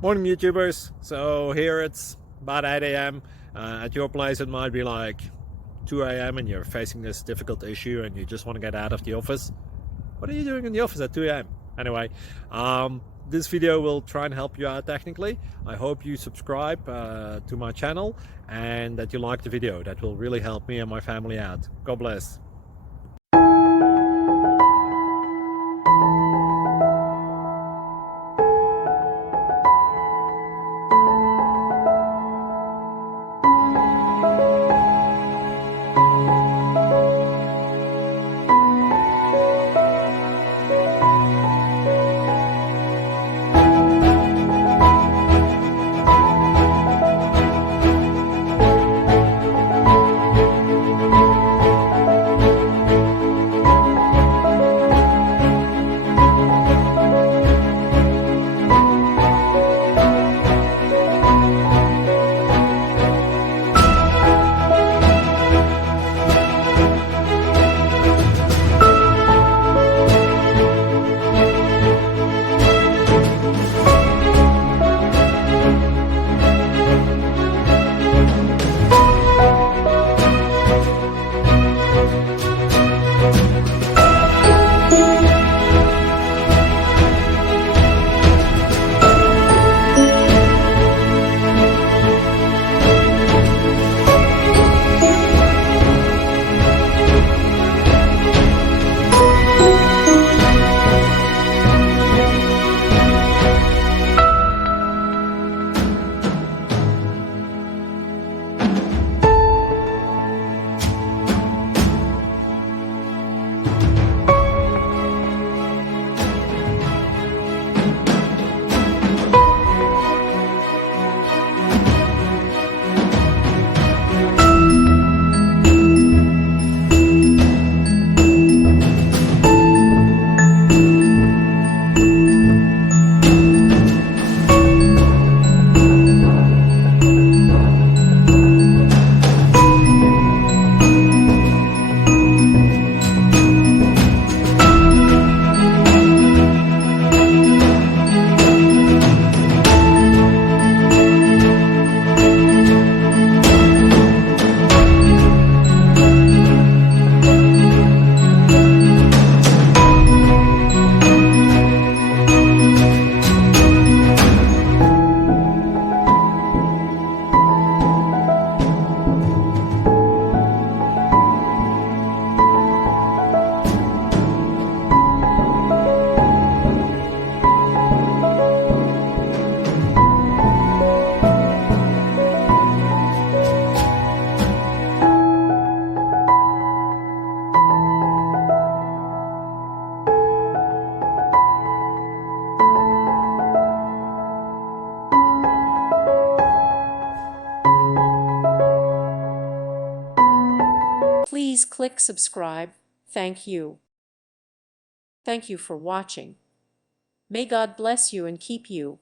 Morning YouTubers. So here it's about 8 a.m. At your place it might be like 2 a.m. and you're facing this difficult issue and you just want to get out of the office. What are you doing in the office at 2 a.m.? Anyway, this video will try and help you out technically. I hope you subscribe to my channel and that you like the video. That will really help me and my family out. God bless. Please click subscribe. Thank you. Thank you for watching. May God bless you and keep you.